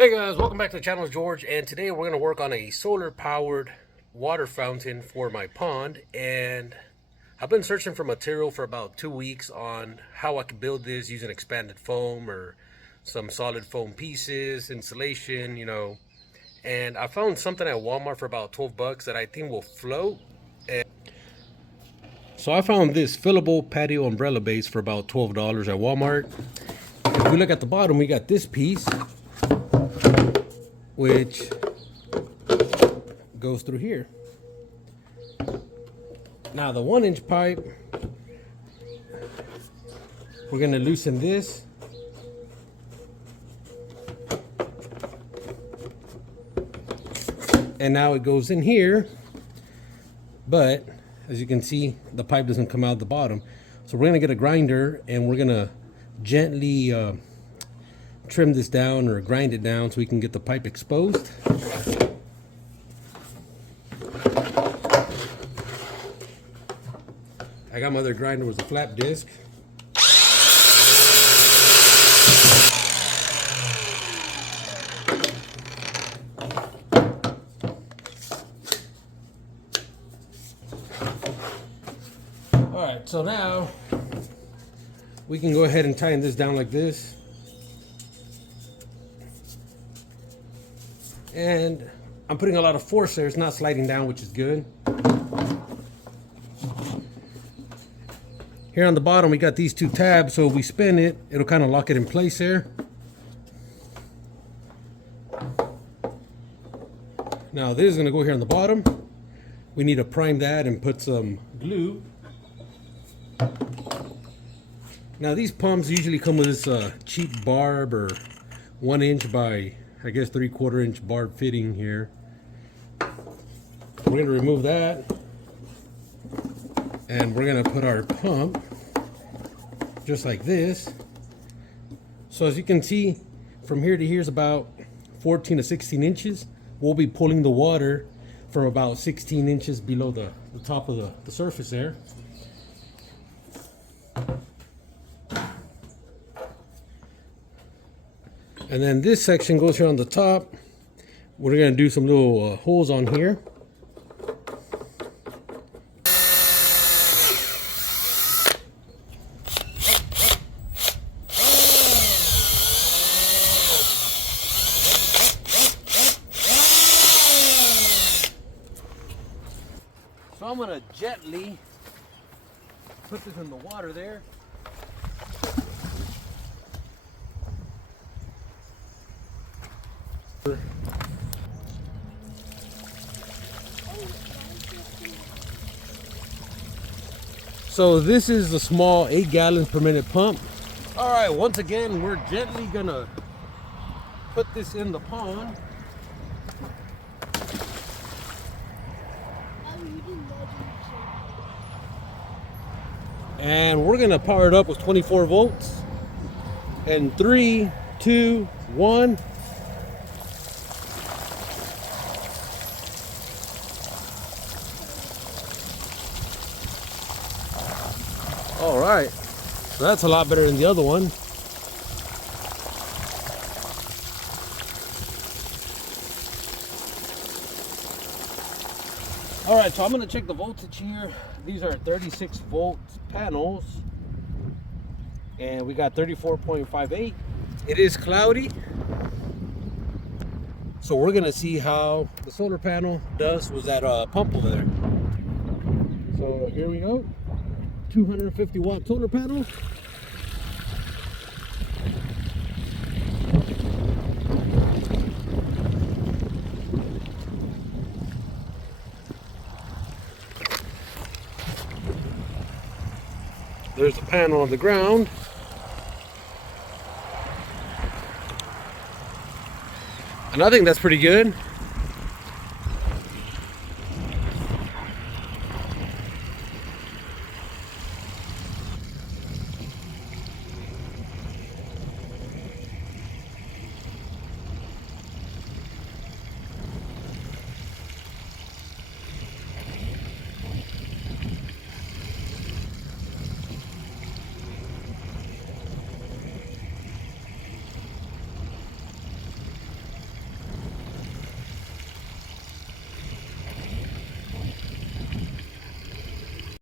Hey guys, welcome back to the channel. It's George, and today we're going to work on a solar powered water fountain for my pond. And I've been searching for material for about 2 weeks on how I could build this using expanded foam or some solid foam pieces, insulation, and I found something at Walmart for about 12 bucks that I think will float. And so I found this fillable patio umbrella base for about $12 at Walmart. If we look at the bottom, we got this piece which goes through here. Now the 1-inch pipe, we're going to loosen this. And now it goes in here, but as you can see, the pipe doesn't come out the bottom. So we're going to get a grinder and we're going to gently trim this down or grind it down so we can get the pipe exposed. I got my other grinder with a flat disc. Alright, so now we can go ahead and tighten this down like this. And I'm putting a lot of force there. It's not sliding down, which is good. Here on the bottom, we got these two tabs. So if we spin it, it'll kind of lock it in place there. Now this is going to go here on the bottom. We need to prime that and put some glue. Now these pumps usually come with this cheap barb or 1-inch by I guess 3/4 inch barb fitting here. We're going to remove that and we're going to put our pump just like this. So as you can see, from here to here is about 14 to 16 inches. We'll be pulling the water from about 16 inches below the top of the surface there. And then this section goes here on the top. We're going to do some little holes on here. So I'm going to gently put this in the water there. So this is the small 8 gallons per minute pump. All right, once again, we're gently gonna put this in the pond. And we're gonna power it up with 24 volts. And 3, 2, 1. All right, so that's a lot better than the other one. All right, so I'm going to check the voltage here. These are 36 volt panels, and we got 34.58. It is cloudy, so we're going to see how the solar panel does with that pump over there. So here we go. 250 watt solar panel. There's the panel on the ground. And I think that's pretty good.